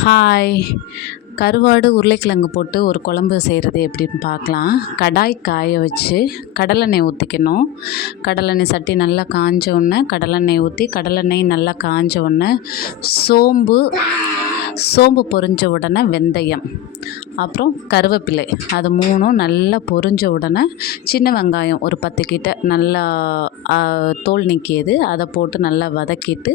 Hi. கருவாடு உருளைக்கிழங்கு போட்டு ஒரு குழம்பு செய்கிறது எப்படின்னு பார்க்கலாம். கடாய் காய வச்சு கடலெண்ணெய் ஊற்றிக்கணும். கடலெண்ணெய் சட்டி நல்லா காஞ்ச உடனே கடலெண்ணெய் ஊற்றி கடலெண்ணெய் நல்லா காஞ்ச உடனே சோம்பு பொரிஞ்ச உடனே வெந்தயம், அப்புறம் கருவேப்பிலை, அது மூணும் நல்லா பொரிஞ்ச உடனே சின்ன வெங்காயம் ஒரு 10 கிட்ட நல்லா தோல் நீக்கியது அதை போட்டு நல்லா வதக்கிட்டு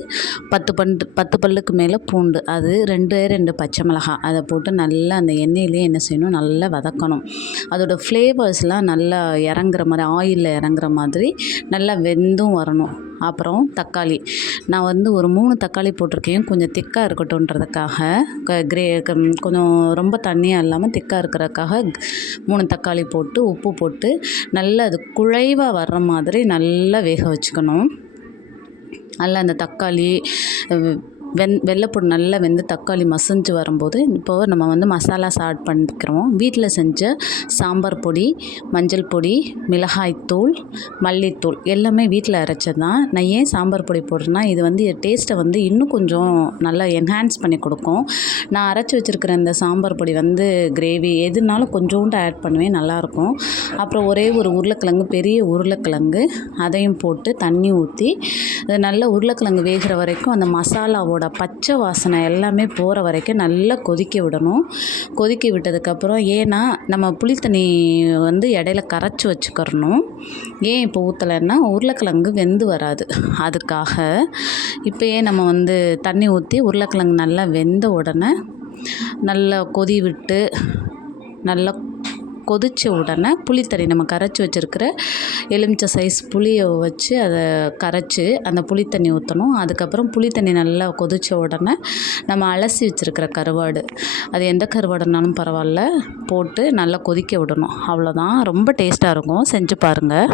10 பல்லுக்கு மேலே பூண்டு, அது 2 பச்சை மிளகாய் அதை போட்டு நல்லா அந்த எண்ணெயிலே என்ன செய்யணும், நல்லா வதக்கணும். அதோடய ஃப்ளேவர்ஸ்லாம் நல்லா இறங்குற மாதிரி, ஆயிலில் இறங்குற மாதிரி நல்லா வெந்தும் வரணும். அப்புறம் தக்காளி, நான் வந்து ஒரு 3 தக்காளி போட்டிருக்கேன். கொஞ்சம் திக்காக இருக்கட்டும்ன்றதுக்காக கொஞ்சம் ரொம்ப தண்ணியாக இல்லாமல் திக்காக இருக்கிறதுக்காக 3 தக்காளி போட்டு உப்பு போட்டு நல்லா அது குழைவாக வர்ற மாதிரி நல்லா வேக வச்சுக்கணும். நல்லா அந்த தக்காளி வெள்ளைப்பூடு நல்லா வெந்து தக்காளி மசிஞ்சு வரும்போது இப்போது நம்ம வந்து மசாலாஸ் ஆட் பண்ணிக்கிறோம். வீட்டில் செஞ்ச சாம்பார் பொடி, மஞ்சள் பொடி, மிளகாய்த்தூள், மல்லித்தூள் எல்லாமே வீட்டில் அரைச்சது தான். நான் ஏன் சாம்பார் பொடி போடுறேன்னா, இது வந்து டேஸ்ட்டை வந்து இன்னும் கொஞ்சம் நல்லா என்ஹான்ஸ் பண்ணி கொடுக்கும். நான் அரைச்சி வச்சுருக்கிற இந்த சாம்பார் பொடி வந்து கிரேவி எதுனாலும் கொஞ்சோண்டு ஆட் பண்ணுவேன், நல்லாயிருக்கும். அப்புறம் ஒரே ஒரு உருளைக்கிழங்கு, பெரிய உருளைக்கிழங்கு, அதையும் போட்டு தண்ணி ஊற்றி நல்லா உருளைக்கிழங்கு வேகிற வரைக்கும் அந்த மசாலாவோட பச்சை வாசனை எல்லாமே போகிற வரைக்கும் நல்லா கொதிக்க விடணும். கொதிக்க விட்டதுக்கப்புறம், ஏன்னா நம்ம புளித்தண்ணி வந்து இடையில கரைச்சி வச்சுக்கிறணும். ஏன் இப்போ ஊற்றலைன்னா உருளைக்கிழங்கு வெந்து வராது, அதுக்காக. இப்போயே நம்ம வந்து தண்ணி ஊற்றி உருளைக்கிழங்கு நல்லா வெந்த உடனே நல்லா கொதி விட்டு நல்லா கொதித்த உடனே புளித்தண்ணி, நம்ம கரைச்சி வச்சுருக்கிற எலுமிச்சை சைஸ் புளியை வச்சு அதை கரைச்சி அந்த புளித்தண்ணி ஊற்றணும். அதுக்கப்புறம் புளித்தண்ணி நல்லா கொதித்த உடனே நம்ம அலசி வச்சுருக்கிற கருவாடு, அது எந்த கருவாடுனாலும் பரவாயில்ல, போட்டு நல்லா கொதிக்க விடணும். அவ்வளோதான். ரொம்ப டேஸ்ட்டாக இருக்கும், செஞ்சு பாருங்கள்.